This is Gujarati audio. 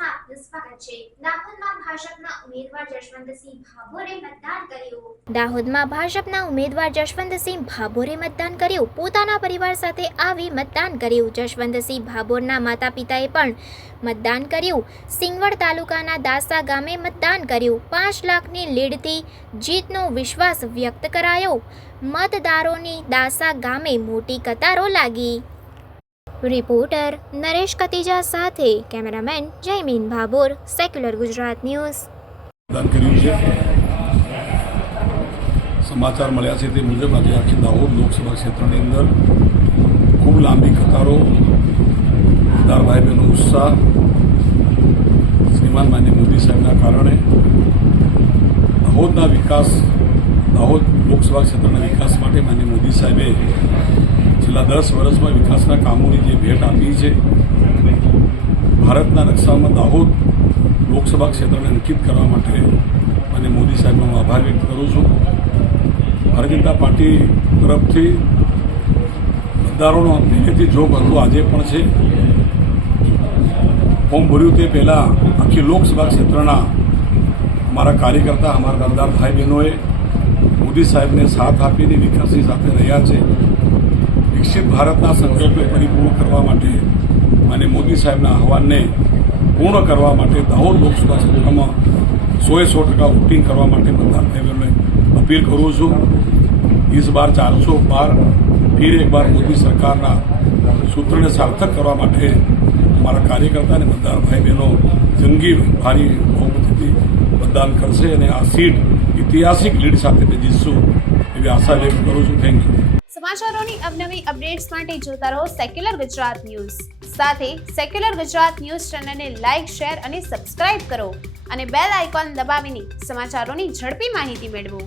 ન્યૂઝમાં આપનું સ્વાગત છે। દાહોદમાં ભાજપના ઉમેદવાર જશવંતસિંહ ભાભોરે મતદાન કર્યું। દાહોદમાં ભાજપના ઉમેદવાર જશવંતસિંહ ભાભોરે મતદાન કર્યું। પોતાના પરિવાર સાથે આવી મતદાન કર્યું। જશવંતસિંહ ભાભોરના માતા પિતાએ પણ મતદાન કર્યું। સિંગવડ તાલુકાના દાસા ગામે મતદાન કર્યું। 5 લાખની લીડથી જીતનો વિશ્વાસ વ્યક્ત કરાયો। મતદારોની દાસા ગામે મોટી કતારો લાગી। રિપોર્ટર નરેશ કતીજા સાથે cameraman Jaymin Bhabhor, secular Gujarat news. સમાચાર મળ્યા છે તે મુજબ આજે આખી દાહોદ લોકસભા ક્ષેત્રની અંદર ખૂબ લાંબી કતારો, મતદાર ભાઈ બહેનો ઉત્સાહ શ્રીમાન માનનીય મોદી સાહેબના કારણે દાહોદના વિકાસ, દાહોદ લોકસભા ક્ષેત્રના વિકાસ માટે માનનીય મોદી સાહેબે છેલ્લા 10 વર્ષમાં વિકાસના કામોની જે ભેટ આપી છે, ભારતના નકશામાં દાહોદ લોકસભા ક્ષેત્રને અંકિત કરવા માટે અને મોદી સાહેબનો હું આભાર વ્યક્ત કરું છું। ભારતીય જનતા પાર્ટી તરફથી મતદારોનો પહેલેથી જોગ હતો, આજે પણ છે। ફોર્મ ભર્યું તે પહેલાં આખી લોકસભા ક્ષેત્રના અમારા કાર્યકર્તા, અમારા મતદાર ભાઈ બહેનોએ મોદી સાહેબને સાથ આપીને વિકાસની સાથે રહ્યા છે। વિકસિત ભારતના સંકલ્પને પરિપૂર્ણ કરવા માટે અને મોદી સાહેબના આહવાનને પૂર્ણ કરવા માટે દાહોદ લોકસભા ક્ષેત્રમાં 100% વોટિંગ કરવા માટે મતદાર ભાઈ બહેનોને अपील करूँ छूँ। इस बार 400 पार फिर एक बार मोदी सरकारना सूत्र ने सार्थक करवा माटे हमारा कार्यकर्ता ने मतदार भाई बहनों जंगी भारी बहुमती मतदान करशे અને આ સીટ ઐતિહાસિક લીડ સાથે જીતશું એવી આશા વ્યક્ત કરું છું। Thank you. સમાચારોની અવનવી અપડેટ્સ માટે જોતા રહો સેક્યુલર ગુજરાત ન્યૂઝ। સાથે સેક્યુલર ગુજરાત ન્યૂઝ ચેનલને લાઇક, શેર અને સબસ્ક્રાઇબ કરો અને બેલ આઇકોન દબાવીને સમાચારોની ઝડપી માહિતી મેળવો।